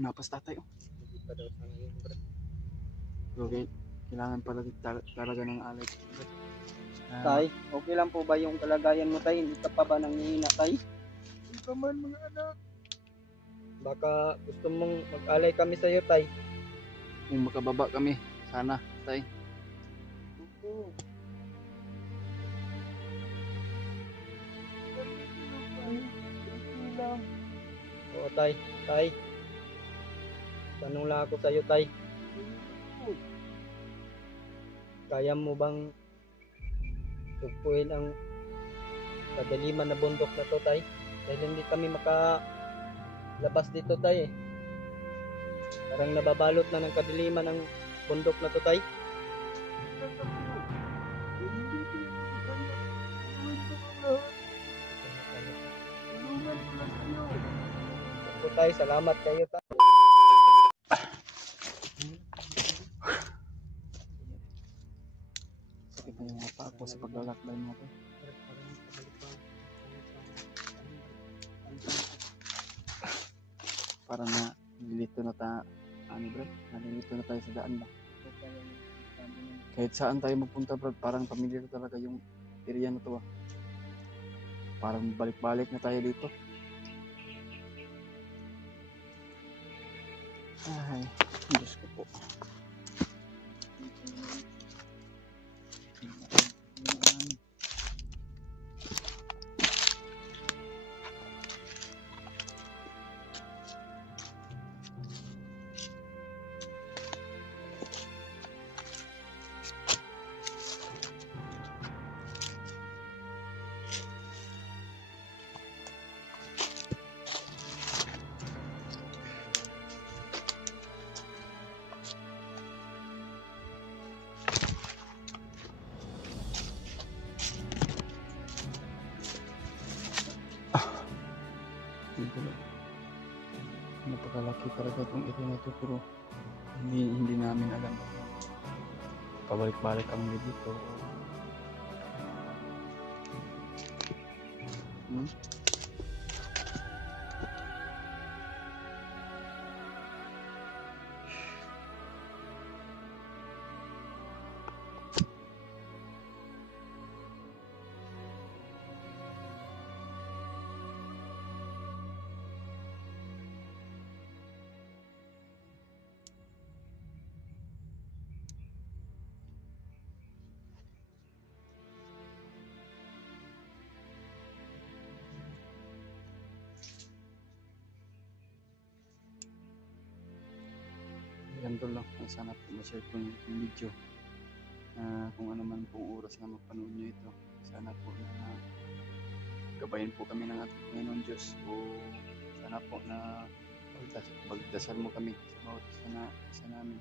Napas tatay. Oh. Hindi pa daw sa ngayon, bro. Okay. Kailangan pala talaga ng alay. Tay, okay lang po ba yung kalagayan mo, tay? Hindi ka pa ba nanghihina, tay? Hindi pa man mga anak. Baka gusto mong mag-alay kami sa iyo, tay. Kung makababa kami, sana tay. Oo. Oo, tay. Tay. Tanong lang ako sa iyo, tay. Kaya mo bang tugpuin ang kadaliman na bundok na to, tay? Dahil hindi kami makalabas dito, tay, eh. Parang nababalot na ng kadiliman ang bundok na to, tay. So, tay, salamat kayo, tay. Sakit na yung mga paa ko sa paglalakbay mo ko. Para na nililito na nalilito na tayo sa daan ba. Kahit saan tayo magpunta bro, parang pamilya na talaga yung area na to ah. Parang balik-balik na tayo dito. Ay, Diyos ko po. Napakalaki talaga itong ito na ito pero hindi namin alam. Pabalik-balik kami dito. Ganito lang. Sana po ma-share ko yung video. Kung ano man pong oras na mapanood nyo ito. Sana po na gabayan po kami ng ating Panginoon Diyos. O sana po na pagdasal mo kami sa bawat isa namin.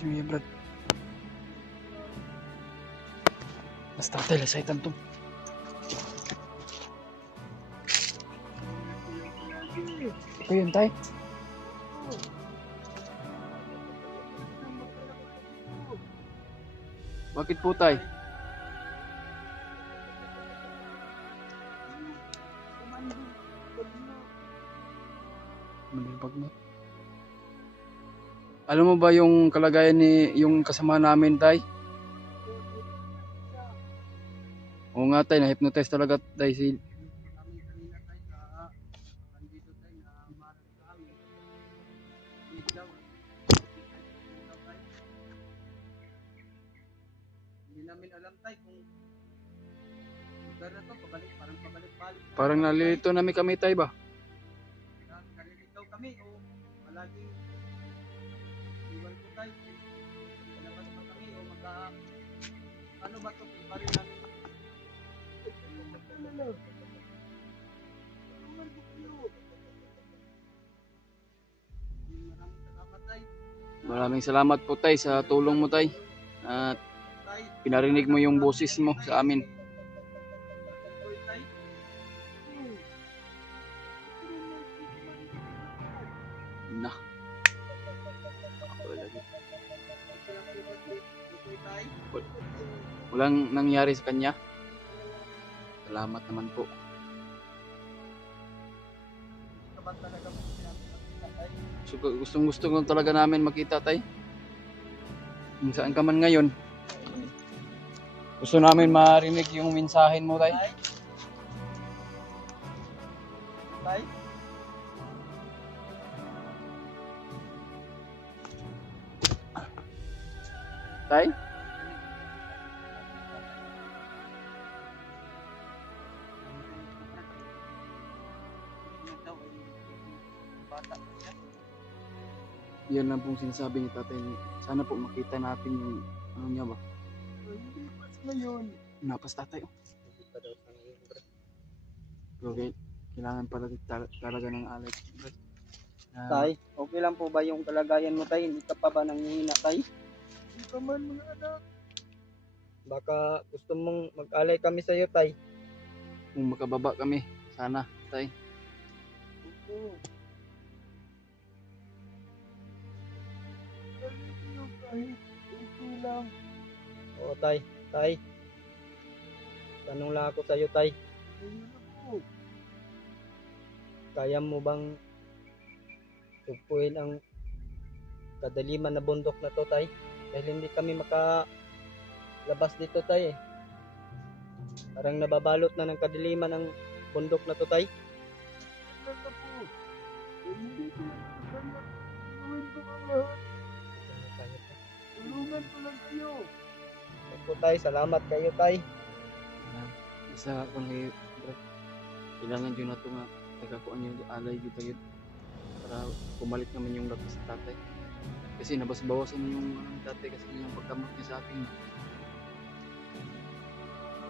Sige, Brad. Basta tayo sa itan to. Ito yun, tay. Bakit po, tay? Malibag na. Alam mo ba yung kalagayan ni yung kasama namin, tay? Oo nga, tay, na-hypnotize talaga, tay, si Hindi namin alam, tay, kung lugar na to, pabalik-balik. parang nalilito namin kami, tay, ba? Nalilitaw kami o palaging iwan ko, tay. Palabas pa kami o ano ba to? Iba rin namin. Maraming salamat po tay sa tulong mo tay. At pinarinig mo yung boses mo sa amin. Na. Ako lagi. Walang nangyari sa kanya. Salamat naman po. So, gustong gusto ko talaga namin makita tay. Kung saan ka man ngayon. Gusto namin marinig yung mensahe mo tay. Tay? Tay? Yan lang pong sinasabi ni tatay. Sana po makita natin yung ano niya ba. Hindi pas ngayon. Napas tatay. Oh. Hindi pa daw sa ngayon, bro. Okay. Kailangan pala talaga ng alay. Tay, okay lang po ba yung kalagayan mo tay? Hindi ka pa ba nanghihina tay? Hindi pa man mga anak. Baka gusto mong mag-alay kami sa iyo tay. Kung makababa kami, sana tay. Oo. Kahit okay lang. Oo tay, tay. Tanong lang ako sa iyo tay. Kaya mo bang tugpuin ang kadaliman na bundok na to tay? Dahil hindi kami makalabas dito tay eh. Parang nababalot na ng kadiliman ang bundok na to tay. Tulungan ko lang kayo. Opo tay, salamat kayo tay. Isa kung kailangan yun na ito nga nagkakuan yung alay dito yun para pumalit naman yung lakas sa tatay kasi nabas-bawasan yung tatay kasi yung pagkamot niya sa akin.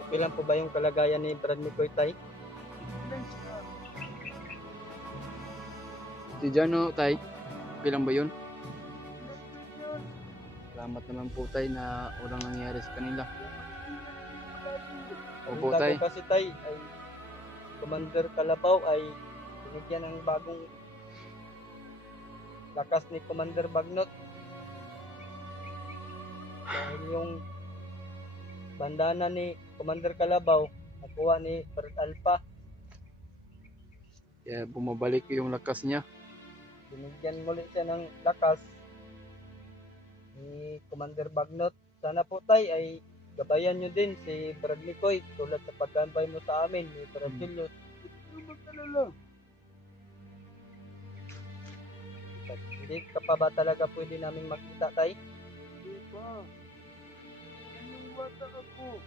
Okay lang po ba yung kalagayan ni Brad Mikoy tay? Si Jano tay, okay lang ba yun? Salamat naman po tay na walang nangyari sa kanila. Opo tay. Ang kasi tay ay Commander Kalabaw ay binigyan ng bagong lakas ni Commander Bagnot. Dahil yung bandana ni Commander Kalabaw nakuha ni Brad Alpha. Kaya bumabalik yung lakas niya. Binigyan muli siya ng lakas ni Commander Bagnot. Sana po tay ay gabayan nyo din si Brad Mikoy tulad sa pagkambay mo sa amin ni Brad Julius. Hindi ka pa ba talaga pwede namin makita tay? Hindi pa. Anong bata ako?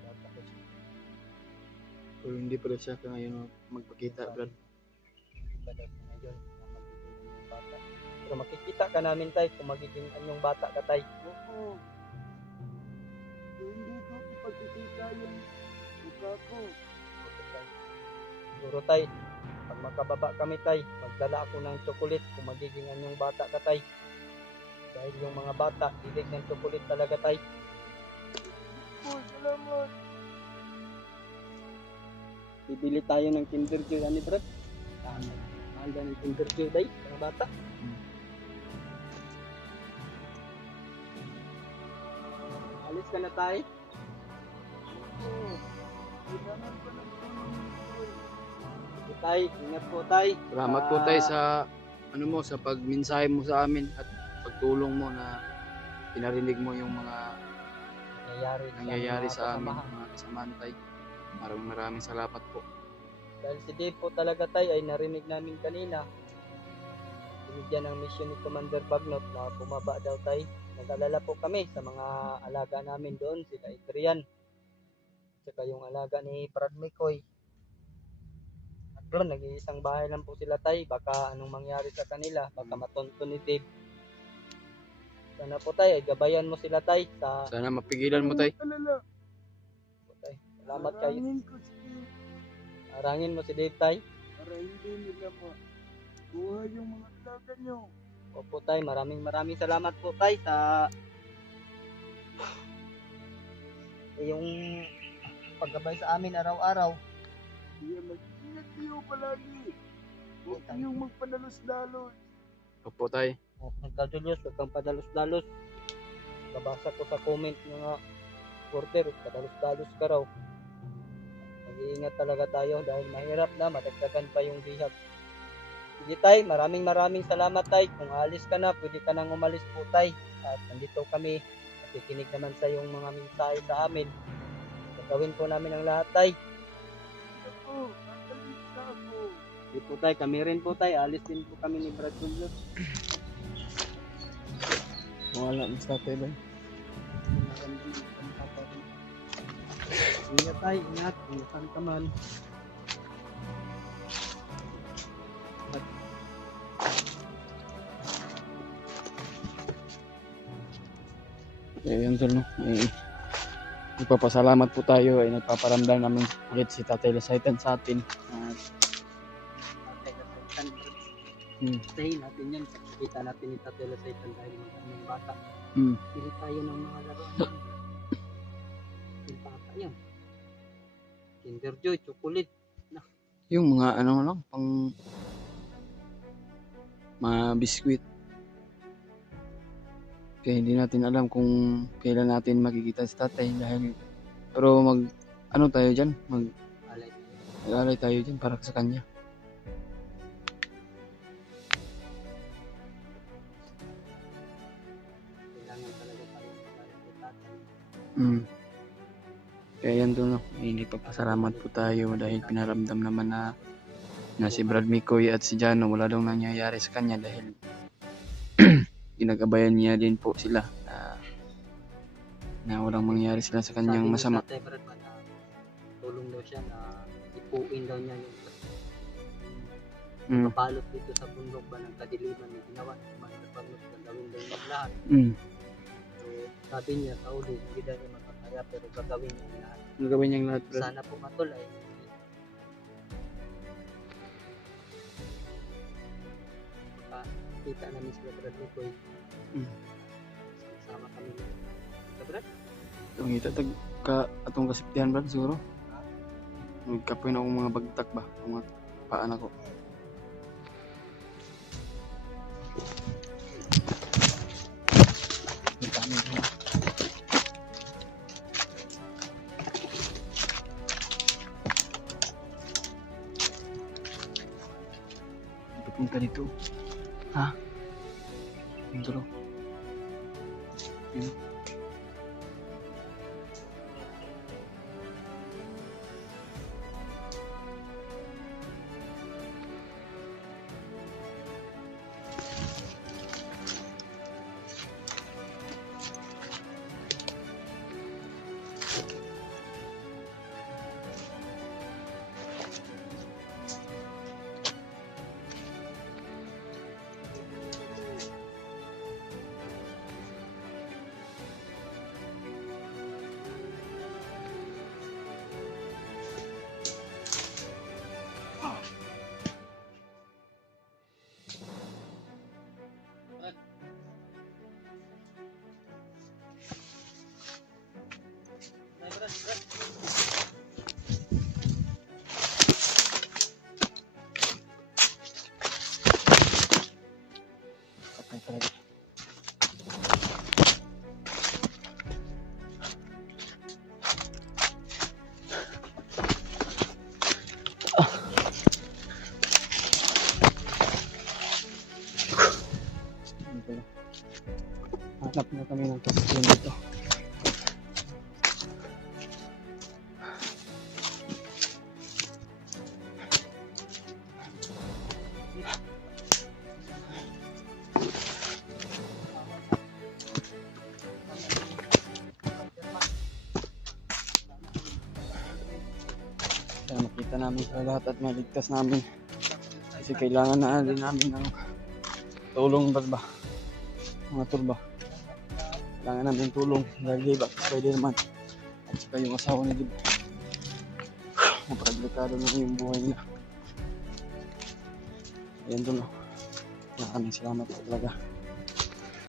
Bata ko siya. Pero hindi pala siya ka ngayon magpakita, Brad. Hindi pa daw siya ngayon na magiging yung bata. Pero makikita ka namin tay kung magiging anyong bata ka tay. Oo. Hindi ko ipagkikita yung mukha ko. Siguro tay, pag makababa kami tay, magdala ako ng chocolate kung magiging anyong bata ka tay. Dahil yung mga bata, hilig ng chocolate talaga tay. Oh, salamat. Bibili tayo ng Kinder Joy, ani Brad? Mahal ba ng Kinder Joy day, mga bata? Alis ka na tay? Oo. Kailangan ko ng tulong nito. Sige tay, ingat po tay. Salamat po tay sa ano mo sa pagmensahe mo sa amin at pagtulong mo na pinarinig mo yung mga nangyayari sa amin, mga kasamaan tay. Maraming salamat po. Dahil si Dave po talaga tay ay narinig namin kanina. Binigyan ng mission ni Commander Bagnot na bumaba daw tay. Nag-alala po kami sa mga alaga namin doon, sila Adrian. Saka yung alaga ni Brad Mikoy. At doon, nag-iisang bahay lang po sila tay. Baka anong mangyari sa kanila, baka matonto ni Dave. Sana po tay, ay gabayan mo sila tay. Sana mapigilan mo tay. Salamat kayo. Arangin mo si Dave tay. Para hindi nila makuha yung mga alaga nyo. Opo tay, maraming salamat po tay sa yung paggabay sa amin araw-araw. Kaya mag-ingat kayo palagi. Huwag kayong magpadalos-dalos. Opo tay. Ikaw Julius, huwag kang padalos-dalos. Nabasa ko sa comment mga supporter, padalos-dalos ka raw. Mag-iingat talaga tayo dahil mahirap na, madagdagan pa yung bihag. Sige tay, maraming salamat tay. Kung alis ka na, pwede ka nang umalis po tay. At nandito kami, nakikinig naman sa yung mga mensahe sa amin. Gagawin po namin ang lahat tay. Ako, kakalis na ako. Sige po tay, kami rin po tay. Alis din po kami ni Brad Julius. Wala na sa tatay ba? Ingat tay, ingat. Kung saan ka man. Yun tol, no? Nagpapasalamat po tayo ay nagpaparamdam namin ulit si Tatay Lasaitan sa atin. At Tatay Lasaitan. Hmm. Sahin natin yan. Kita natin ni Tatay Lasaitan dahil mga bata. Hmm. Pili tayo ng mga laruan. Yung bata yan. Kinder Joy, chocolate. yung mga ano lang, pang mga biskwit. Kaya hindi natin alam kung kailan natin makikita si tatay dahil pero ano tayo dyan, Alay. mag-alay tayo dyan para sa kanya. Kailangan talaga tayo mag-alay kay tatay. Kaya yan doon, no? Hindi papasalamat po tayo dahil pinaramdam naman na si Brad Mikoy at si Jano wala daw nangyayari sa kanya dahil ginagabayan niya din po sila na walang mangyari sila sa kanyang masama. Sabi ni Tatay Brad ba na tulong daw siya na ipuin daw niya yung kapalot dito sa bundok ba ng kadiliman na ginawa ng mga kapalot na gawin daw yung lahat. So sabi niya sa uli, hindi daw niya makakaya pero gagawin niya yung lahat. Gagawin niyang lahat, Brad. Sana po matulay. Kita namin sila Brad Mikoy. Sama kami sa Brad. Itong itatag ka atong kasiptihan, Brad, siguro. Nagkapoy na akong mga bagtak ba, mga paan ako. Punta dito. Ha? Yung dulo. Yun. Patay talaga. Hanap na kami ng kasasyan dito. Kaya makita namin sila lahat at maligtas namin. Kasi kailangan na din namin ng tulong ba? Mga turba. Kailangan namin tulong dahil diba, Spider-Man at saka yung asawa ni Diba. Napakadelikado na yung buhay nila. Ayan doon. Maraming salamat po talaga.